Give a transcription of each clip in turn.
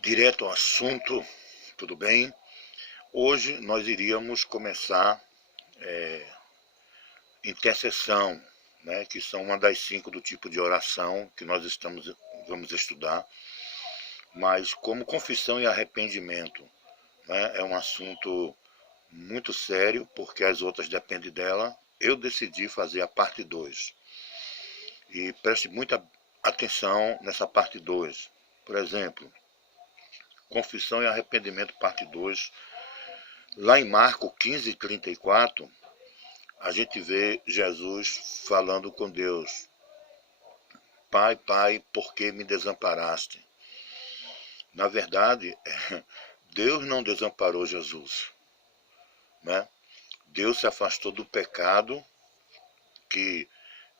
Direto ao assunto, tudo bem? Hoje nós iríamos começar intercessão, né, que são uma das 5 do tipo de oração que nós vamos estudar, mas como confissão e arrependimento, né, é um assunto muito sério, porque as outras dependem dela, eu decidi fazer a parte 2. E preste muita atenção nessa parte 2. Por exemplo, confissão e arrependimento, parte 2. Lá em Marcos 15:34, a gente vê Jesus falando com Deus. Pai, Pai, por que me desamparaste? Na verdade, Deus não desamparou Jesus, né? Deus se afastou do pecado que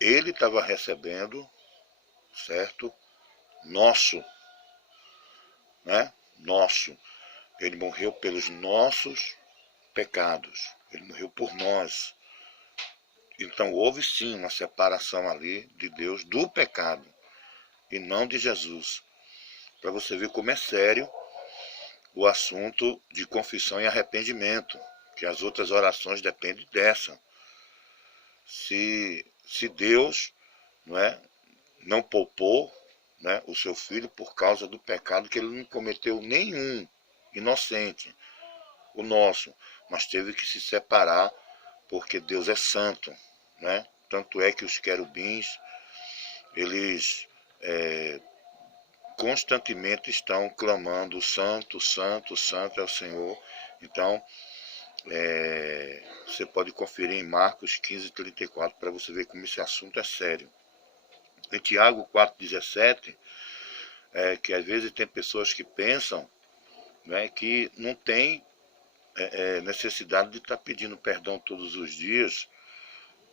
ele estava recebendo, certo? Nosso, né? Nosso. Ele morreu pelos nossos pecados. Ele morreu por nós. Então houve sim uma separação ali de Deus do pecado e não de Jesus. Para você ver como é sério o assunto de confissão e arrependimento, que as outras orações dependem dessa. Se Deus, não é, não poupou, né, o seu filho por causa do pecado que ele não cometeu nenhum, inocente, o nosso, mas teve que se separar porque Deus é santo, né? Tanto é que os querubins, eles constantemente estão clamando: Santo, Santo, Santo é o Senhor. Então, você pode conferir em Marcos 15:34 para você ver como esse assunto é sério. Em Tiago 4:17, que às vezes tem pessoas que pensam, né, que não tem necessidade de estar pedindo perdão todos os dias,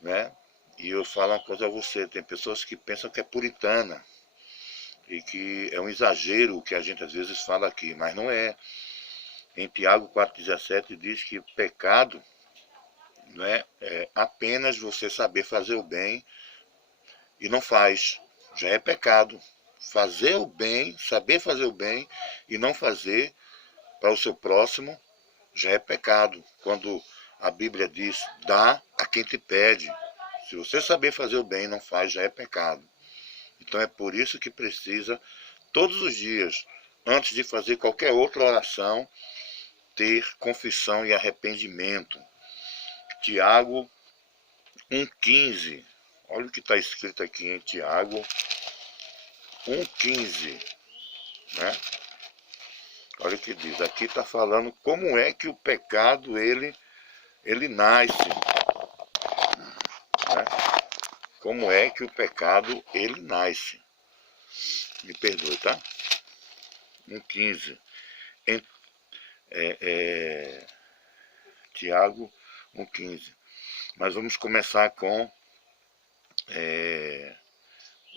né? E eu falo uma coisa a você, tem pessoas que pensam que é puritana e que é um exagero o que a gente às vezes fala aqui, mas não é. Em Tiago 4:17 diz que pecado não é apenas você saber fazer o bem e não faz, já é pecado. Fazer o bem, saber fazer o bem e não fazer para o seu próximo já é pecado. Quando a Bíblia diz: dá a quem te pede. Se você saber fazer o bem e não faz, já é pecado. Então é por isso que precisa, todos os dias, antes de fazer qualquer outra oração, ter confissão e arrependimento. Tiago 1,15. Olha o que está escrito aqui em Tiago 1,15. Né? Olha o que diz. Aqui está falando como é que o pecado ele nasce. Né? Como é que o pecado ele nasce. Me perdoe, tá? 1,15. Tiago 1,15. Mas vamos começar com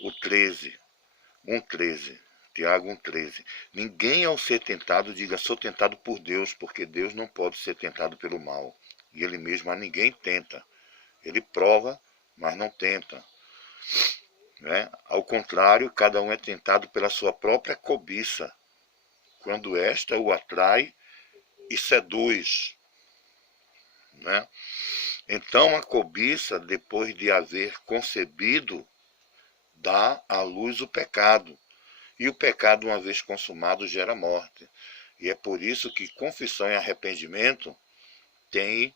o 13. 1,13. Tiago 1,13. Ninguém ao ser tentado diga: sou tentado por Deus, porque Deus não pode ser tentado pelo mal. E ele mesmo a ninguém tenta. Ele prova, mas não tenta. Né? Ao contrário, cada um é tentado pela sua própria cobiça, quando esta o atrai e seduz. Né? Então a cobiça, depois de haver concebido, dá à luz o pecado. E o pecado, uma vez consumado, gera morte. E é por isso que confissão e arrependimento tem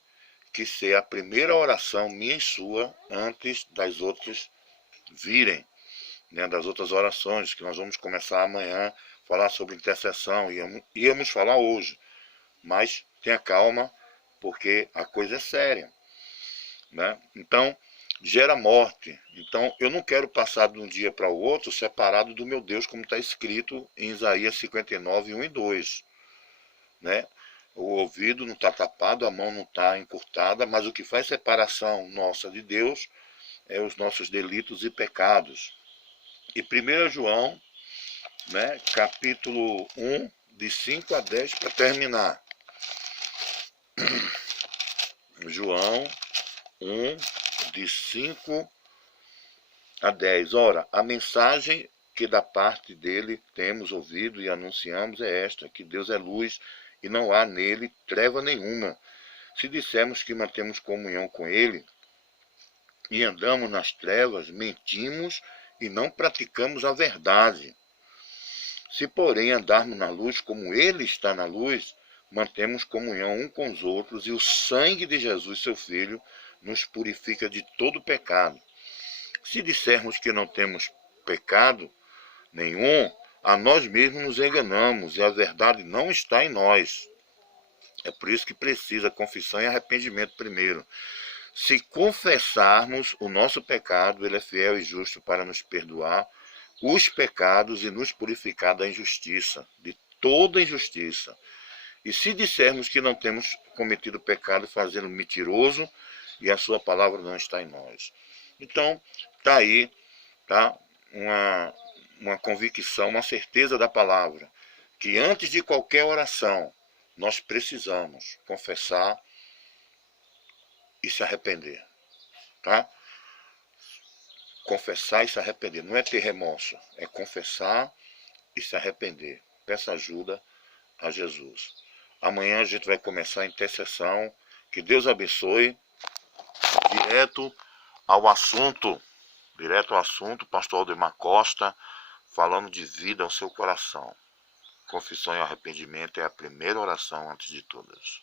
que ser a primeira oração minha e sua antes das outras virem, né, das outras orações, que nós vamos começar amanhã a falar sobre intercessão, íamos falar hoje, mas tenha calma, porque a coisa é séria. Né? Então, gera morte. Então, eu não quero passar de um dia para o outro separado do meu Deus, como está escrito em Isaías 59, 1 e 2. Né? O ouvido não está tapado, a mão não está encurtada, mas o que faz separação nossa de Deus é os nossos delitos e pecados. E 1 João, né, capítulo 1, de 5 a 10, para terminar. João 1, de 5 a 10. Ora, a mensagem que da parte dele temos ouvido e anunciamos é esta, que Deus é luz e não há nele treva nenhuma. Se dissermos que mantemos comunhão com ele e andamos nas trevas, mentimos e não praticamos a verdade. Se, porém, andarmos na luz como ele está na luz, mantemos comunhão um com os outros e o sangue de Jesus, seu Filho, nos purifica de todo pecado. Se dissermos que não temos pecado nenhum, a nós mesmos nos enganamos e a verdade não está em nós. É por isso que precisa confissão e arrependimento primeiro. Se confessarmos o nosso pecado, ele é fiel e justo para nos perdoar os pecados e nos purificar da injustiça, de toda injustiça. E se dissermos que não temos cometido pecado, fazendo mentiroso, e a sua palavra não está em nós. Então, está aí, tá? Uma convicção, uma certeza da palavra, que antes de qualquer oração, nós precisamos confessar e se arrepender, tá? Confessar e se arrepender, não é ter remorso, é confessar e se arrepender. Peça ajuda a Jesus. Amanhã a gente vai começar a intercessão. Que Deus abençoe. Direto ao assunto, pastor Aldemar Costa, falando de vida ao seu coração. Confissão e arrependimento é a primeira oração antes de todas.